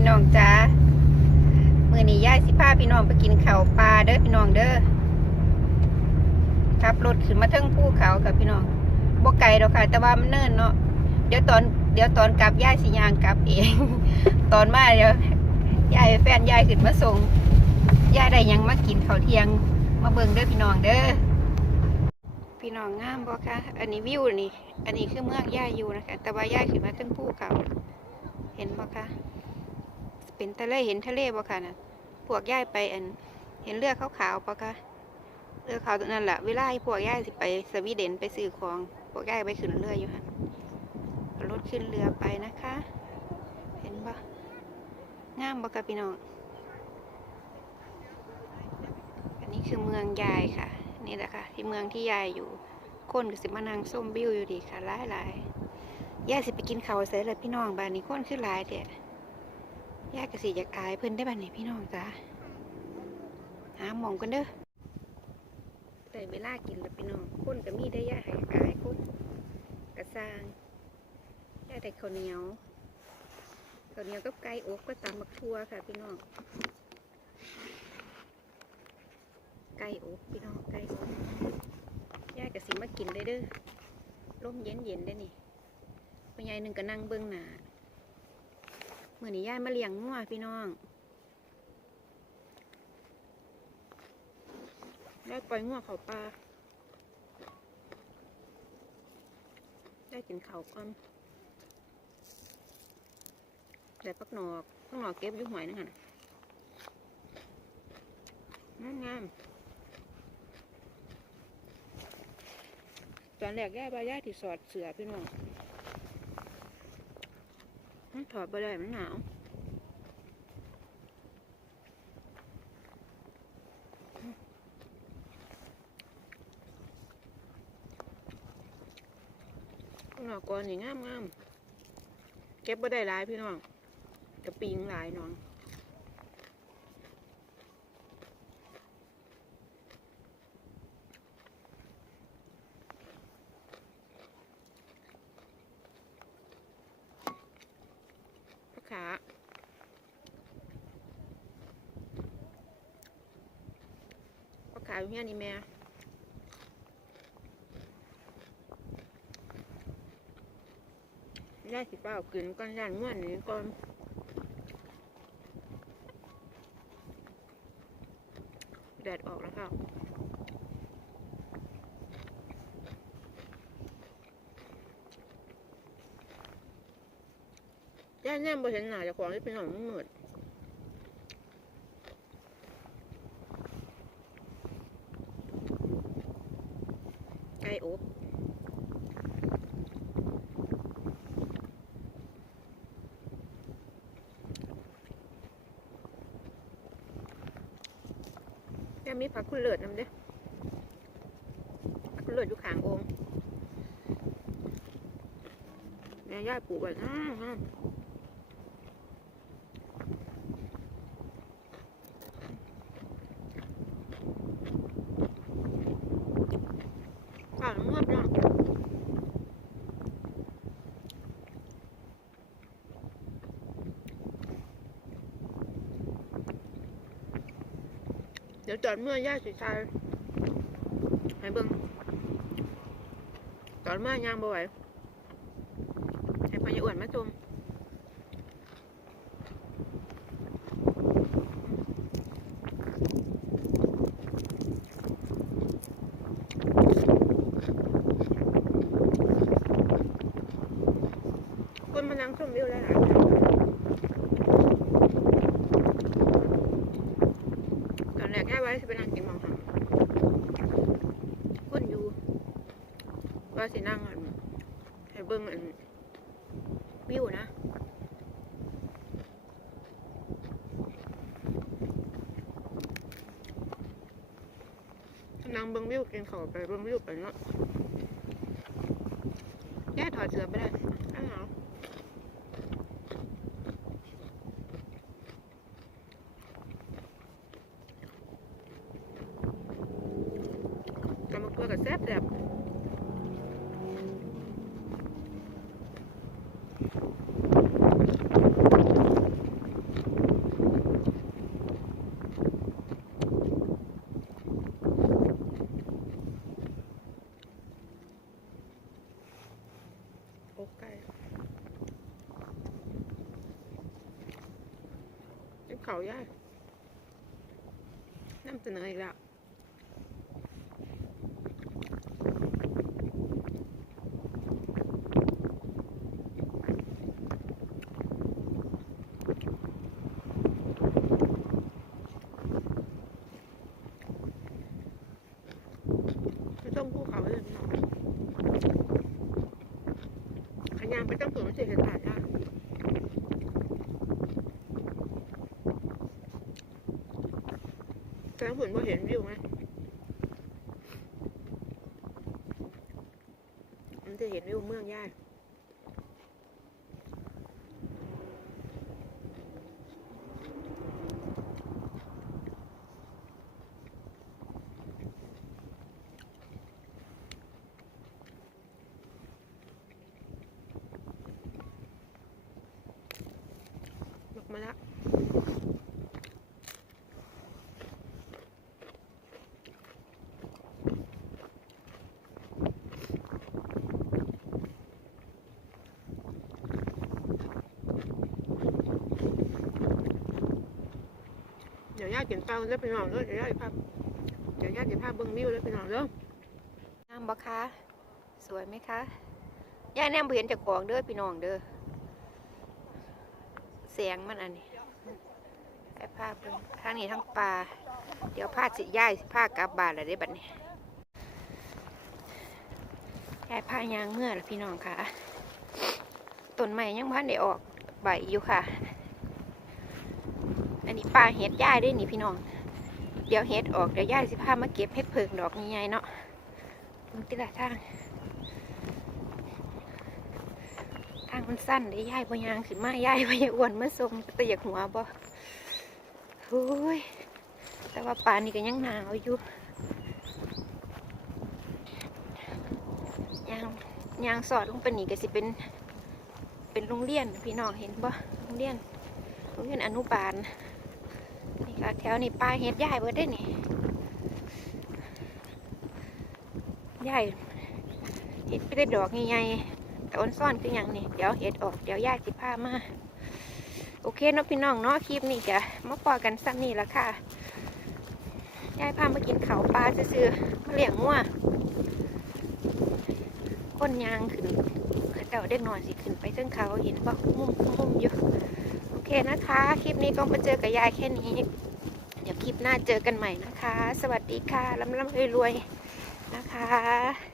พี่น้องจ้ามือนี้ย่ายสิพาพี่น้องไปกินข้าวปลาเด้อพี่น้องเด้อขับรถขึ้นมาเทิงภูเขากับพี่น้องบ่ไกลดอกค่ะ แต่ว่ามันเนิ่นเนาะเดี๋ยวตอนเดี๋ยวตอนกลับย่ายสิยางกลับเอง ตอนมาเดี๋ยวยายแฟนยายขึ้นมาส่งยายได้ยังมากินข้าวเที่ยง มาเบิ่งเด้อพี่น้องเด้อพี่น้องงามบ่คะอันนี้วิวนี่ อันนี้คือเมืองย่ายอยู่นะคะ แต่ว่าย่ายขึ้นมาเทิงภูเขา เห็นบ่คะ เป็นทะเลเห็นทะเลบ่คะน่ะพวกย่ายไปอัน เห็นเรือดขาวๆปะคะเรือดขาวตัวนั้นแหละเวลาให้พวกย่ายสิไปสวีเดนไปซื้อของพวกย่ายไปขึ้นเรืออยู่ฮะรถขึ้นเรือไปนะคะ เห็นบ่งามบ่คะพี่น้องอันนี้คือเมืองยายค่ะ นี่แหละค่ะ ที่เมืองที่ยายอยู่คนก็สิมานังส้มวิวอยู่ดีค่ะหลายหลายๆย่ายสิไปกินข้าวเสร็จแล้วพี่น้องบ้านนี้คนคือหลายเด็ด ยากกสิอยากอายเพิ่นได้บ้านนี้พี่น้องจ้าหาหมองกันเด้อได้เวลากินแล้วพี่น้องคนก็มีได้ยากให้อายคนกระซางยากได้ข้าวเหนียวข้าวเหนียวกับไก่อบก็ตำมักทั่วค่ะพี่น้องไก่อบพี่น้องไก่อบยากกสิมากินได้เด้อร่มเย็นเย็นๆได้นี่พ่อใหญ่หนึ่งก็นั่งเบื้องหน้า มื่อนี้ยายมาเลี้ยงงัวพี่น้อง ได้ปล่อยงัวเขาปลา ได้กินเขาก่อนได้ปักหนอกปักหนอกเก็บยู่หวยนึงหันงามงามตอนแรกย่ายบายายที่สอดเสือพี่น้อง ถอดไปเลยมันหนาวหนอกก่อนนี่งามงามๆเก็บไปได้หลายพี่น้องกระปิงหลายน้องพักขาพัก ขาอยู่เนี่ยนี่แม่ได้สิเปล่ากินก่อนย่านม่วนนี้ก่อนแดดออกแล้วค่ะย่านแน่บ่เห็นหน้าจ้าของที่เป็นหนองมืด ก่อบย่มีผักคุณเลิศนำเด้คุณเลิศอยู่ข้างองค์แม่ย่าปลูกไว้อ้าวอ้าวข้าวงวดเนะ เดี๋ยวจอดเมื่อย่าสีชายให้เบิ้งจอดเมื่อยางบ่ไหวให้พอยาอ้วนมาจม คนมานั่งชมวิวหลายๆตอนแรกแค่ไว้สิไปนั่งกินมองหางคนอยู่ว่าสินั่งอันให้เบิ่งอันวิวนะนั่งเบิ่งวิวกินข้าวไปเบิ่งวิวไปเนาะแย่ถอดเสื้อไปได้อ้าว ก็แซ่บแซ่บเขาย่าน้ำเสนออีกแล้ว ไปต้องภูเขาเลยพี่น้องขยามไปต้องตัวมันเสียกันตาจ้าแต่ผลพอเห็นวิวไหมมันจะเห็นวิวเมืองย่า เดี๋ยวย่ากินเปล่าแล้วไปนอนเลยเดี๋ยวย่าภาพเดี๋ยวย่ากินภาพเบิ้งวิวแล้วไปนอนเลยงามบ่คะสวยไหมคะย่าแนมเห็นจากของเด้อพี่น้องเด้อเสียงมันอันนี้ไอ้ภาพเบิ่งทางนี้ทั้งปลาเดี๋ยวพาสิย้ายสิพากับบานแล้วได้บัดนี้ย้ายพายางเมื่อล้วพี่น้องค่ะต้นไม้ยังพันได้ออกใบอยู่ค่ะ อันนี้ปลาเห็ดย่ายด้วยนี่พี่น้อง เดี๋ยวเห็ดออกเดี๋ยวย่ายสิพามาเก็บเห็ดเพิงดอกใหญ่ๆเนาะมันติละทางทางมันสั้นเดี๋ยวย่ายพยางขึ้นมาย่ายพยาอ้วนมาส่งแต่อยากหัวบ่โอ้ยแต่ว่าป่านี้ก็ยังหนาวอยู่ยางยางสอดลงไปนี่ก็สิเป็น เป็นโรงเรียนพี่น้องเห็นบ่โรงเรียนโรงเรียนอนุบาล นี่ค่ะแถวนี้ปลาเห็ดย่ายเบิดได้นี่ย่ายเห็ดไปได้ดอกใหญ่ๆแต่อ้นซ่อนคืออย่างนี้เดี๋ยวเห็ดออกเดี๋ยวย่ายสิพามาโอเคเนาะพี่น้องเนาะคลิปนี้จะมาปอกันซ้ำนี่ละค่ะยายพามากินเขาปลาซื่อๆมาเลี้ยงงัวคนยางขึ้นเขาเจ้าเด็กน้อยสิขึ้นไปเส้นเขาเห็นบ่มุมมุ่มอยู่โอเคนะคะ คลิปนี้ก็มาเจอกับยายแค่นี้ ลิปหน้าเจอกันใหม่นะคะ สวัสดีค่ะลำลำรวยๆนะคะ